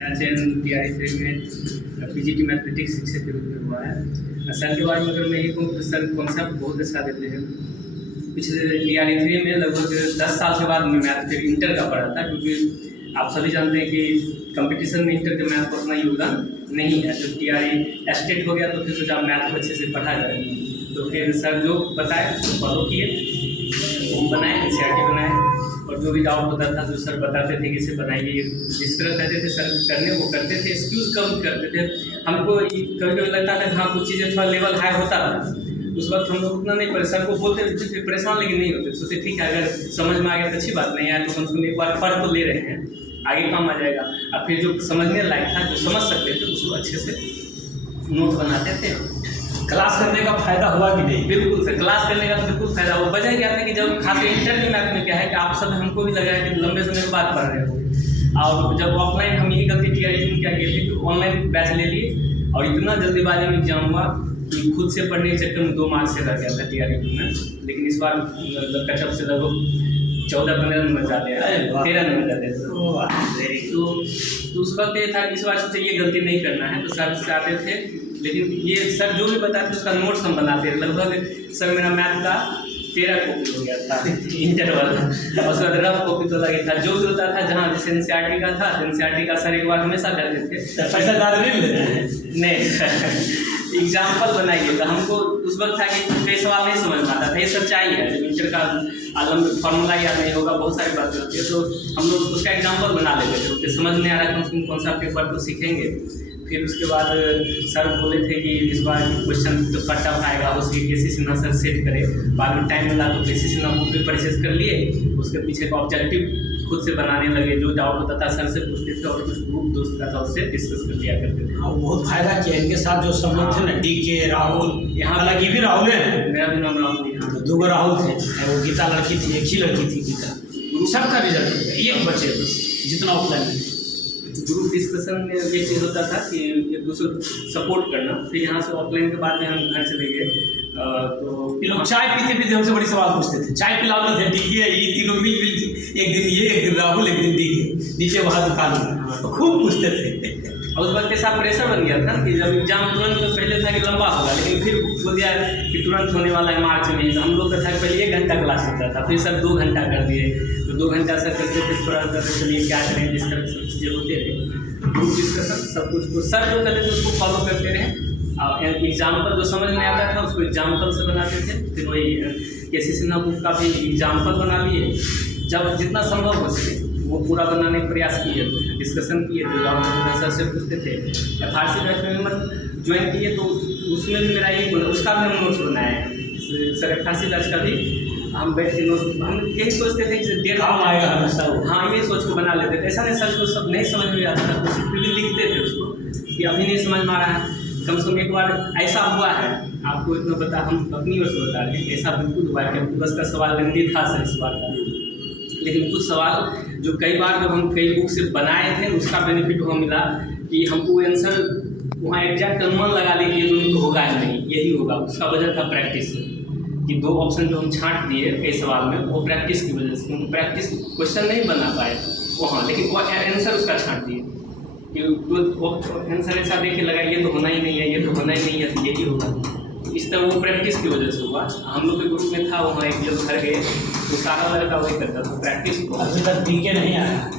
चयन TRE 3 में PGT mathematics शिक्षक के रूप में हुआ है। सर के बारे में अगर मैं ही कहूँ तो सर कॉन्सेप्ट बहुत अच्छा देते हैं। पिछले TRE 3 में लगभग 10 साल के बाद मैं मैथ फिर इंटर का पढ़ा था, क्योंकि आप सभी जानते हैं कि कंपटीशन में इंटर के मैथ को उतना योगदान नहीं है। जब TRE स्टेट हो गया तो फिर सोचा मैथ को अच्छे से पढ़ा जाए, तो फिर सर जो बताए उसको फॉलो किए, वो बनाए, NCERT बनाए, और जो भी डाउट होता था जो सर बताते थे कि इसे बनाइए, जिस तरह कहते थे सर करने वो करते थे। एक्सक्यूज़ कम करते थे। हमको कभी कभी लगता था कि हाँ कुछ चीज़ें थोड़ा लेवल हाई होता था, उस वक्त हम लोग उतना नहीं पढ़े, सर को बोलते थे परेशान लेकिन नहीं होते, सोचते ठीक है अगर समझ में आ गया तो अच्छी बात नहीं है, तो कम से कम एक बार पढ़ तो ले रहे हैं, आगे काम आ जाएगा। और फिर जो समझने लायक था, जो समझ सकते थे, उसको अच्छे से नोट बनाते थे। क्लास करने का फायदा हुआ कि नहीं? बिल्कुल सर, क्लास करने का बिल्कुल फायदा हुआ। वजह क्या था कि जब खास इंटर के मैथ में क्या है कि आप सब हमको भी लगा है कि लंबे समय के बाद पढ़ रहे हो, और जब ऑफलाइन हम यही गलती TRE में क्या किए थे कि ऑनलाइन बैच ले लिए और इतना जल्दीबाजी में एग्जाम हुआ कि खुद से पढ़ने के चक्कर में 2 मार्क्स से रह गया था TRE में। लेकिन इस बार कटअप से लगभग 14-15 नंबर जाते हैं, 13 नंबर जाते हैं। तो उस वक्त ये था कि इस बार सोचे ये गलती नहीं करना है, तो सर से आते थे, लेकिन ये सर जो भी बताते उसका नोट्स हम बनाते थे। लगभग सर मेरा मैथ का 13 कॉपी हो गया था इंटर वाला, और उसके बाद रफ कॉपी तो लगे था। जो भी होता था जहाँ जैसे NCERT का था, NCERT का सर एक बार हमेशा करते थे पैसा ज़्यादा नहीं लेते हैं? नहीं एग्जाम्पल बनाइए, तो हमको उस वक्त था कि कई सवाल नहीं समझ में आता था। ये सच्चाई है, जब इंटर का आलम फार्मूला याद नहीं होगा, बहुत सारी बातें होती है, तो हम लोग उसका एग्जाम्पल बना लेते थे। उसके समझ नहीं आ रहा कम से कम कौन सा पेपर तो सीखेंगे। फिर उसके बाद सर बोले थे कि इस बार क्वेश्चन तो टफ आएगा, उसके KC सिन्हा सर सेट करें। बाद में टाइम मिला तो KC सिन्हा बुक भी परचेज कर लिए, उसके पीछे का ऑब्जेक्टिव खुद से बनाने लगे। जो डाउट होता था सर से पूछते थे, और कुछ ग्रुप दोस्त का था उससे डिस्कस कर लिया करते थे। हाँ, बहुत फायदा किया इनके साथ जो सब लोग थे ना, DK राहुल, यहाँ हालांकि भी राहुल है, मेरा भी नाम राहुल है। तो 2 राहुल थे, वो गीता लड़की थी, एक ही लड़की थी गीता। सबका रिजल्ट हो गया, एक बचे बस जितना ऑफलाइन। ग्रुप डिस्कशन में ये चीज़ होता था कि एक दूसरे को सपोर्ट करना। फिर यहाँ से ऑफलाइन के बाद में हम घर चले गए, तो ये लोग चाय पीते पीते हमसे बड़ी सवाल पूछते थे। चाय पिलाते थे DK, ये तीनों मिल के, एक दिन ये, एक दिन राहुल, एक दिन DK, नीचे वहाँ दुकान में, तो खूब पूछते थे। और उस वक्त ऐसा प्रेशर बन गया था कि जब एग्जाम तुरंत तो पहले था कि लंबा होगा, लेकिन फिर बोल दिया कि तुरंत होने वाला है मार्च में। तो हम लोग का था पहले 1 घंटा क्लास होता था, फिर सर 2 घंटा कर दिए, तो 2 घंटा सर करते थे। थोड़ा चलिए क्या करें, जिस तरह सब चीज़ें होते थे, ग्रुप डिस्कशन सब कुछ को सर जो करते थे उसको फॉलो करते रहे। और एग्जाम्पल जो समझ में आता था उसको एग्जाम्पल से बनाते थे। फिर वही KC सिन्हा बुक का भी एग्जाम्पल बना लिए, जब जितना संभव हो सके वो पूरा बनाने का प्रयास किए, डिस्कशन किए, तो सर से पूछते थे। फारसी बैच में मतलब ज्वाइन किए तो उसमें भी मेरा यही बोला, उसका भी हम नोट्स बनाए हैं। सर फारसी बैच का भी हम बैठ के नोट्स, हम यही सोचते थे कि डेढ़ काम आएगा हमेशा। हाँ, ये सोच को बना लेते थे। ऐसा नहीं सर को सब नहीं समझ में आता था, तो फिर भी लिखते थे उसको कि अभी नहीं समझ में आ रहा है। कम से कम एक बार ऐसा हुआ है, आपको इतना पता, हम अपनी ओर से बता रहे हैं कि ऐसा बिल्कुल हुआ है कि बस का सवाल लेंदी था सर इस बार का, लेकिन कुछ सवाल जो कई बार जब हम कई बुक से बनाए थे उसका बेनिफिट हमें मिला कि हमको आंसर वहाँ एग्जैक्ट अनुमान लगा ले कि ये तो होगा ही नहीं, यही होगा। उसका वजह था प्रैक्टिस, कि 2 ऑप्शन जो हम छांट दिए कई सवाल में, वो प्रैक्टिस की वजह से, क्योंकि प्रैक्टिस क्वेश्चन नहीं बना पाए वहाँ, लेकिन वो आंसर उसका छांट दिए कि वो आंसर ऐसा देखे लगा ये तो होना ही नहीं है, ये तो होना ही नहीं है, तो यही होगा। इस तरह वो प्रैक्टिस की वजह से हुआ। हम लोग के ग्रुप में था, वहाँ एक जब घर गए तो सारा लड़का वही करता था प्रैक्टिस को। अभी तक DK नहीं आया।